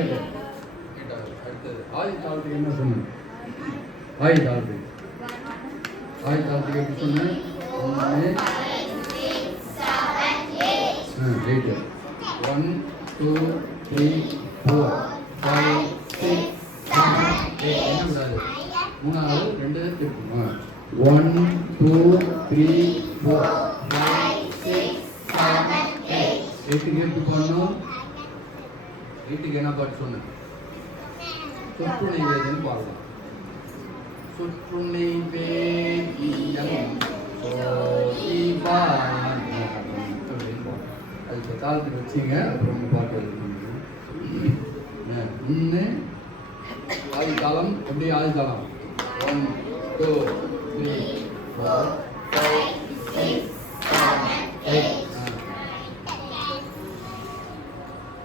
Right. அடுத்தது ஆதி தாளத்துக்கு என்ன சொன்னேன்? ஆதி தாளத்துக்கு எப்படி சொன்னேன்? 1 ரைட்டு. 1 2 3 4 5 6 7 8 என்ன கூடாது? மூணாவது ரெண்டு திருப்பணும். 1 2 3 4 5 6 7 8 8க்கு எப்படி பண்ணணும்? 8க்கு என்ன பாட்டு சொன்னேன்? சொற்றுணை வேதின்னு பாடலாம். சொற்றுணை வேதியம் அதுக்கு தாளத்துக்கு வச்சிங்க. அப்புறம் பாட்டு இன்னும் ஆதி தாளம் எப்படி? ஆதி தாளம் 1 2 3 4 5 6 7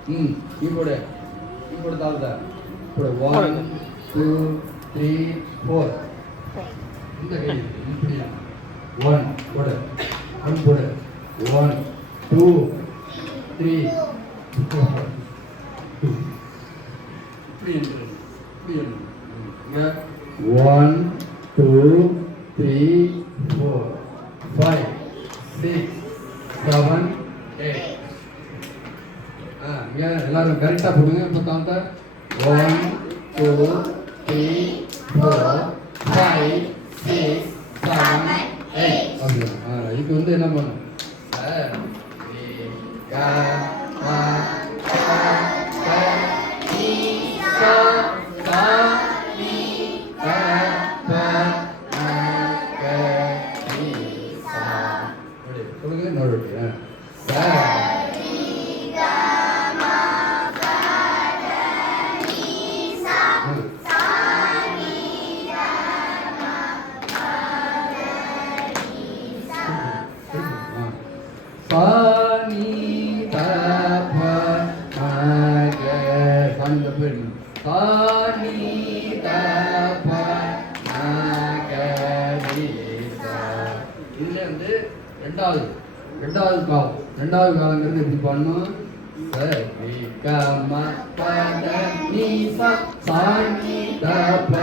8 கீபோர்டு தாளத்தை இப்போ 1 2 3 4 இந்த கை இப்படியா 1 போடு 1 போடு 1 2 3 4 இப்படி இங்க 1 2 3 4 5 6 7 8 இங்க எல்லாரும் கரெக்டா போடுங்க. இப்போ தாத்தா 1 2 3 4 5 6 7 8 அப்படியா? இதுக்கு வந்து என்ன பண்ணும்? சொல்லுங்க இன்னொரு இதுல வந்து ரெண்டாவது காலங்கிறது எப்படி பண்ணும்? சரி கம பத நீ சா சாணி தப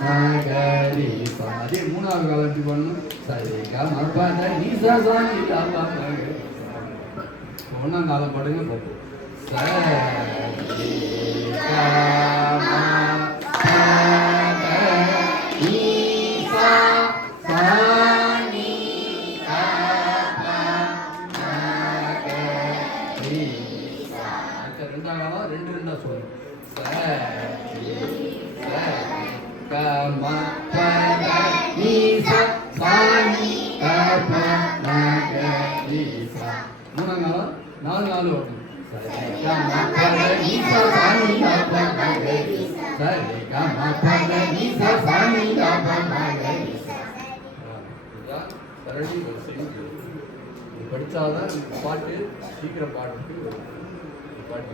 மகரி சா. அதே மூணாவது காலம் எப்படி பண்ணும்? சரி கம பத நீ சா சாணி தப மகரி. ஒன்னாம் காலம் பாடுங்க பார்ப்போம். சரி கம பத நீ சா சாணி தப மகரி. ரெண்டாம் காலம் ரெண்டா சொல்லணும். சரி கம பத நீ சா சாணி தப மகரி சா. மூணாம் காலம் 4 ஓட்டணும். சரி கம பத நீ சா சாணி தப மகரி சரி கம பத நீ சா சாணி தப மகரி. இதுதான் சரளி வரிசை. இது படித்தாதான் பாட்டு சீக்கிரம் பாட்டு பாட்டு